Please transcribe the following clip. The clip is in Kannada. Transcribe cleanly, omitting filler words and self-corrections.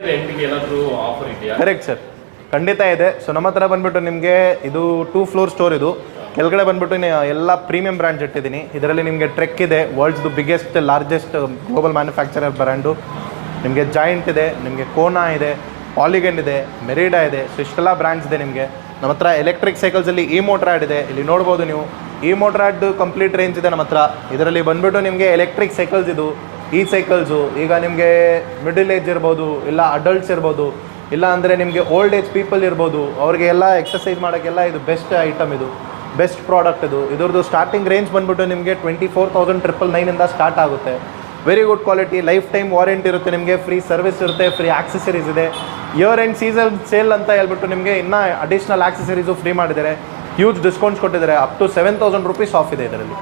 ರೆಂಟ್ಗೆ ಏನಾದರೂ ಆಫರ್ ಇದೆಯಾ? ಕರೆಕ್ಟ್ ಸರ್, ಖಂಡಿತ ಇದೆ. ಸೊ ನಮ್ಮ ಹತ್ರ ಬಂದ್ಬಿಟ್ಟು ನಿಮಗೆ ಇದು 2 ಫ್ಲೋರ್ ಸ್ಟೋರ್. ಇದು ಕೆಳಗಡೆ ಬಂದ್ಬಿಟ್ಟು ಎಲ್ಲ ಪ್ರೀಮಿಯಂ ಬ್ರ್ಯಾಂಡ್ಸ್ ಇಟ್ಟಿದ್ದೀನಿ. ಇದರಲ್ಲಿ ನಿಮಗೆ ಟ್ರೆಕ್ ಇದೆ, ವರ್ಲ್ಡ್ಸ್ದು biggest largest global manufacturer brand. ನಿಮಗೆ ಜಾಯಿಂಟ್ ಇದೆ, ನಿಮಗೆ ಕೋನಾ ಇದೆ, ಪಾಲಿಗನ್ ಇದೆ, ಮೆರಿಡಾ ಇದೆ. ಸೊ ಇಷ್ಟೆಲ್ಲ ಬ್ರ್ಯಾಂಡ್ಸ್ ಇದೆ ನಿಮಗೆ. ನಮ್ಮ ಹತ್ರ ಎಲೆಕ್ಟ್ರಿಕ್ ಸೈಕಲ್ಸಲ್ಲಿ ಈ ಮೋಟ್ರಾಡ್ ಇದೆ, ಇಲ್ಲಿ ನೋಡ್ಬೋದು ನೀವು. ಈ ಮೋಟ್ರಾಡ್ದು ಕಂಪ್ಲೀಟ್ ರೇಂಜ್ ಇದೆ ನಮ್ಮ ಹತ್ರ. ಇದರಲ್ಲಿ ಬಂದ್ಬಿಟ್ಟು ನಿಮಗೆ ಎಲೆಕ್ಟ್ರಿಕ್ ಸೈಕಲ್ಸ್ ಇದು, ಈ ಸೈಕಲ್ಸು ಈಗ ನಿಮಗೆ ಮಿಡಲ್ ಏಜ್ ಇರ್ಬೋದು, ಇಲ್ಲ ಅಡಲ್ಟ್ಸ್ ಇರ್ಬೋದು, ಇಲ್ಲ ಅಂದರೆ ನಿಮಗೆ ಓಲ್ಡ್ ಏಜ್ ಪೀಪಲ್ ಇರ್ಬೋದು, ಅವ್ರಿಗೆ ಎಲ್ಲ ಎಕ್ಸಸೈಸ್ ಮಾಡೋಕ್ಕೆಲ್ಲ ಇದು ಬೆಸ್ಟ್ ಐಟಮ್, ಇದು ಬೆಸ್ಟ್ ಪ್ರಾಡಕ್ಟ್. ಇದ್ರದ್ದು ಸ್ಟಾರ್ಟಿಂಗ್ ರೇಂಜ್ ಬಂದ್ಬಿಟ್ಟು ನಿಮಗೆ 24,999 ಸ್ಟಾರ್ಟ್ ಆಗುತ್ತೆ. Very good quality, life time warranty ಇರುತ್ತೆ ನಿಮಗೆ, ಫ್ರೀ ಸರ್ವಿಸ್ ಇರುತ್ತೆ, ಫ್ರೀ ಆಕ್ಸೆಸರೀಸ್ ಇದೆ. ಇಯರ್ ಎಂಡ್ ಸೀಸನ್ ಸೇಲ್ ಅಂತ ಹೇಳ್ಬಿಟ್ಟು ನಿಮಗೆ ಇನ್ನೂ ಅಡಿಷ್ನಲ್ ಆಕ್ಸೆಸರೀಸು ಫ್ರೀ ಮಾಡಿದ್ದಾರೆ. ಹ್ಯೂಜ್ ಡಿಸ್ಕೌಂಟ್ಸ್ ಕೊಟ್ಟಿದ್ದಾರೆ. ಅಪ್ ಟು 7,000 ರೂಪೀಸ್ ಆಫ್ ಇದೆ ಇದರಲ್ಲಿ.